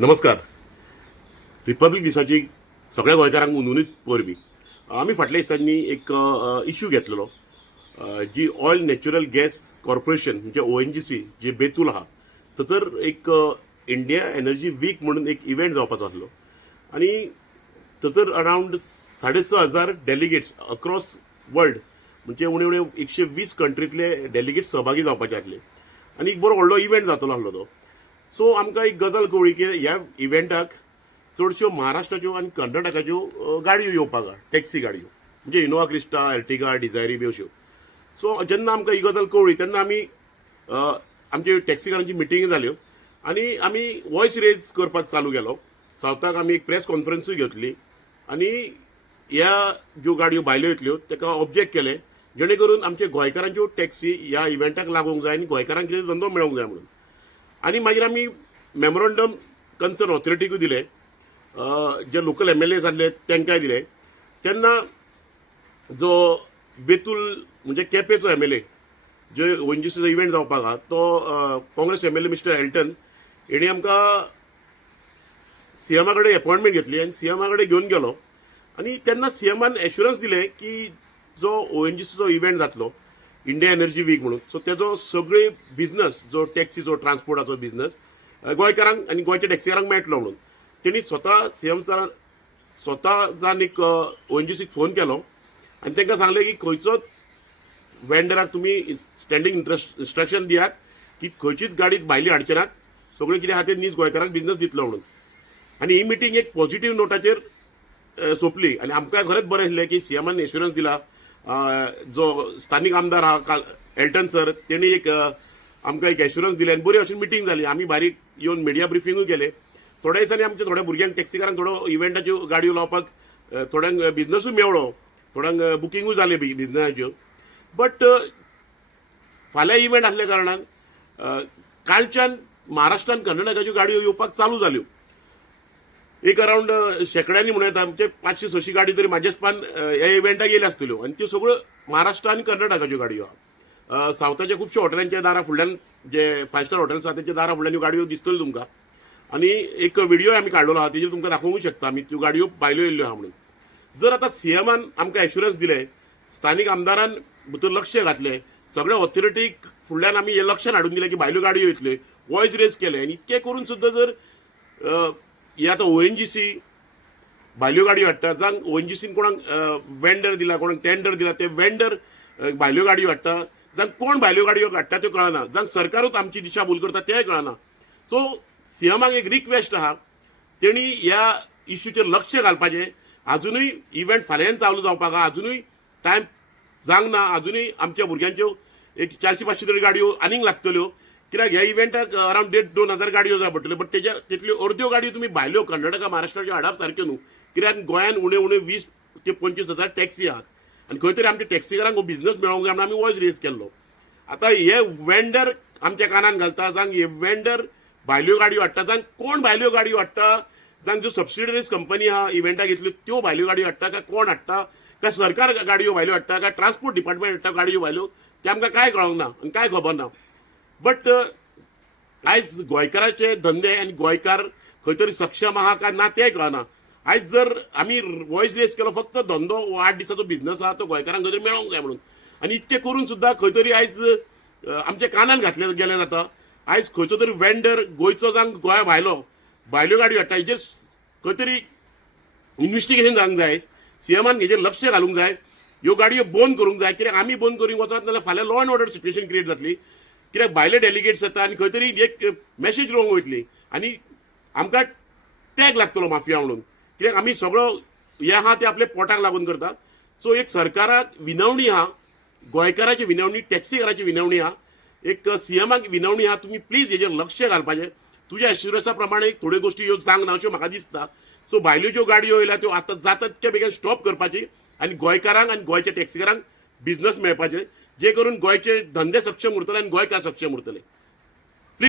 नमस्कार. रिपब्लीक दिसाची सगळ्या गोंयकारांक उनुनीत परबीं. आमी फाटल्या दिसांनी एक इश्यू घेतलेलो. जी ऑयल नॅचरल गॅस कॉर्पोरेशन म्हणजे ONGC जे बेतूल आहा थंयसर एक इंडिया एनर्जी वीक म्हणून एक इव्हेंट जावपाचो आसलो आनी थंयसर अरावंड 6,500 डेलिगेट्स अक्रॉस वर्ल्ड म्हणजे उणे उणे 120 कंट्रींतले डेलिगेट्स सहभागी जावपाचे आसले आनी एक बरो व्हडलो इव्हेंट जातलो आसलो तो. सो आमकां एक गजाल कळ्ळी की ह्या इव्हेंटाक चडश्यो महाराष्ट्राच्यो आनी कर्नाटकाच्यो गाडयो येवपाक आहा, टॅक्सी गाडयो म्हणजे इनोवा क्रिस्टा, एर्टिगा, डिझायरी बी अश्यो. सो जेन्ना आमकां ही गजाल कळ्ळी तेन्ना आमी आमचे टॅक्सीकारांची मिटींग जाल्यो आनी आमी वॉयस रेज करपाक चालू केलो. सावथाक आमी एक प्रेस कॉन्फरन्सूय घेतली आनी ह्या ज्यो गाडयो भायल्यो येतल्यो ताका ऑब्जेक्ट केले जेणे करून आमचे गोंयकारांच्यो टॅक्सी ह्या इव्हेंटाक लागूंक जाय आनी गोंयकारांक कितें धंदो मेळोंक जाय म्हणून. आनी मागीर आमी मेमोरंडम कन्सर्न ऑथॉरिटीकूय दिले, जे लोकल MLAs आसले तांकांय दिले. तेन्ना जो बेतूल म्हणजे केपेंचो MLA जे ONGCचो इव्हेंट जावपाक आहा तो काँग्रेस MLA मिस्टर एल्टन हेणी आमकां CMA कडेन अपॉयंटमेंट घेतली आनी CMA कडेन घेवन गेलो आनी तेन्ना CMAन एश्युरन्स दिले की जो ONGCचो इव्हेंट जातलो इंडिया एनर्जी वीक म्हणून, सो तेजो सगळे बिझनस जो टॅक्सीचो ट्रान्सपोर्टाचो बिझनस गोंयकारांक आनी गोंयच्या टॅक्सीकारांक मेळटलो म्हणून तेणी स्वता CM सरान स्वता जावन एक ONGCक फोन केलो आनी तांकां सांगलें की खंयचोच वेंडराक तुमी स्टँडींग इंस्ट्रक्शन दियात की खंयचीच गाडी भायली हाडचे नात, सगळें कितें आहा तें नीज गोंयकारांक बिझनस दितलो म्हणून. आनी ही मिटींग एक पॉझिटिव्ह नोटाचेर सोंपली आनी आमकां खरेंच बरें दिसलें की CMAन एश्युरन्स दिला. जो स्थानीक आमदार आहा एल्टन सर तेणी एक आमकां एक एश्युरन्स दिले आनी बरी अशी मिटींग जाली. आमी बारीक येवन मिडिया ब्रिफिंगूय केले. थोड्या दिसांनी आमच्या थोड्या भुरग्यांक टॅक्सीकारांक थोडो इव्हेंटाच्यो गाडयो लावपाक थोड्यांक बिझनसूय मेळ्ळो, थोड्यांक बुकिंगूय जाले बिझनसाच्यो. बट फाल्यां इव्हेंट आसल्या कारणान कालच्यान महाराष्ट्रान कर्नाटकाच्यो गाडयो येवपाक चालू जाल्यो. एक अरावंड शेकड्यांनी म्हणूं येता म्हणजे 500-600 गाडी तरी म्हाजेस्पान ह्या इव्हेंटाक येयल्यो आसतल्यो आनी त्यो सगळ्यो महाराष्ट्र आनी कर्नाटकाच्यो गाडयो आहा. सावथाच्या खुबश्या हॉटेलांच्या दारा फुडल्यान जे 5 स्टार हॉटेल्स आहा तेच्या दारा फुडल्यान ह्यो गाडयो दिसतल्यो तुमकां. आनी एक व्हिडिओ आमी काडलेलो आहा तेजेर तुमकां दाखोवंक शकता आमी त्यो गाडयो भायल्यो येयल्ल्यो आहा म्हणून. जर आतां CMAन आमकां एश्युरन्स दिले, स्थानीक आमदारान भितर लक्ष घातलें, सगळ्या ऑथॉरिटीक फुडल्यान आमी हें लक्षान हाडून दिलें की भायल्यो गाडयो येतल्यो, वॉयस रेज केलें आनी इतकें करून सुद्दां जर हे आतां ONGC भायल्यो गाडयो हाडटा, जांक ONGCन कोणाक वेंडर दिला, कोणाक टेंडर दिला, ते वेंडर भायल्यो गाडयो हाडटा, जांक कोण भायल्यो गाडयो हाडटा त्यो कळना, जांक सरकारूच आमची दिशाभूल करता तेंय कळना. सो CMAक एक रिक्वेस्ट आहा, तेणी ह्या इश्यूचेर लक्ष घालपाचें. अजुनूय इव्हेंट फाल्यां चालू जावपाक आहा, अजुनूय टायम जावंक ना, अजुनूय आमच्या भुरग्यांच्यो एक 400-500 तरी गाडयो आनीक लागतल्यो. कित्याक ह्या इव्हेंटाक अरावंड 1,500-2,000 गाडयो जाय पडटल्यो. बट तेज्या तितल्यो अर्द्यो गाडयो तुमी भायल्यो कर्नाटका महाराष्ट्राच्यो हाडप सारक्यो न्हू. कित्याक गोंयांत उणे उणे 20 ते 25,000 टॅक्सी आहात आनी खंय तरी आमच्या टॅक्सीकारांक हो बिझनस मेळोंक जाय म्हणून आमी वॉयस रेज केल्लो. आतां हे वेंडर आमच्या कानान घालता, जांक हे वेंडर भायल्यो गाडयो हाडटा, जांक कोण भायल्यो गाडयो हाडटा, जांक ज्यो सबसिडरीज कंपनी आहा इव्हेंटाक घेतल्यो त्यो भायल्यो गाडयो हाडटा, काय कोण हाडटा, काय सरकार गाडयो भायल्यो हाडटा, काय ट्रान्सपोर्ट डिपार्टमेंट हाडटा गाडयो भायल्यो, ते आमकां काय कळोंक ना आनी काय खबर ना. बट आयज गोंयकाराचे धंदे आनी गोंयकार खंय तरी सक्षम आहा काय ना तेंय कळना. आयज जर आमी वॉयस रेज केलो फक्त धंदो 8 दिसाचो बिझनस आहा तो गोंयकारांक खंय तरी मेळोंक जाय म्हणून, आनी इतकें करून सुद्दां खंय तरी आयज आमच्या कानान घातले गेले जाता. आयज खंयचो तरी वेंडर गोंयचो जावं गोंया भायल्यो गाडयो हाडटा, हेजेर खंय तरी इन्व्हेस्टिगेशन जावंक जाय. CMAन हेजेर लक्ष घालूंक जाय, ह्यो गाडयो बंद करूंक जाय. कित्याक आमी बंद करूंक वचत जाल्यार फाल्यां law and order situation create जातली. कित्याक भायले डेलिगेट्स येता आनी खंय तरी एक मॅसेज रोंग वयतली आनी आमकां टॅग लागतलो माफिया म्हणून. कित्याक आमी सगळो हें आहा तें आपल्या पोटाक लागून करता. सो एक सरकाराक विनवणी आहा, गोंयकाराची विनवणी, टॅक्सीकाराची विनवणी आहा, एक CMAक विनवणी आहा, तुमी प्लीज हेजेर लक्ष घालपाचें. तुज्या एश्युरन्सा प्रमाणे थोड्यो गोश्टी ह्यो जावंक ना अश्यो म्हाका दिसता. सो भायल्यो ज्यो गाडयो येयल्या त्यो आतां जाता तितके बेगीन स्टॉप करपाची आनी गोंयकारांक आनी गोंयच्या टॅक्सीकारांक बिझनस मेळपाचें, जे करून गोंयचे धंदे सक्षम उरतले आनी गोंयकार सक्षम उरतले.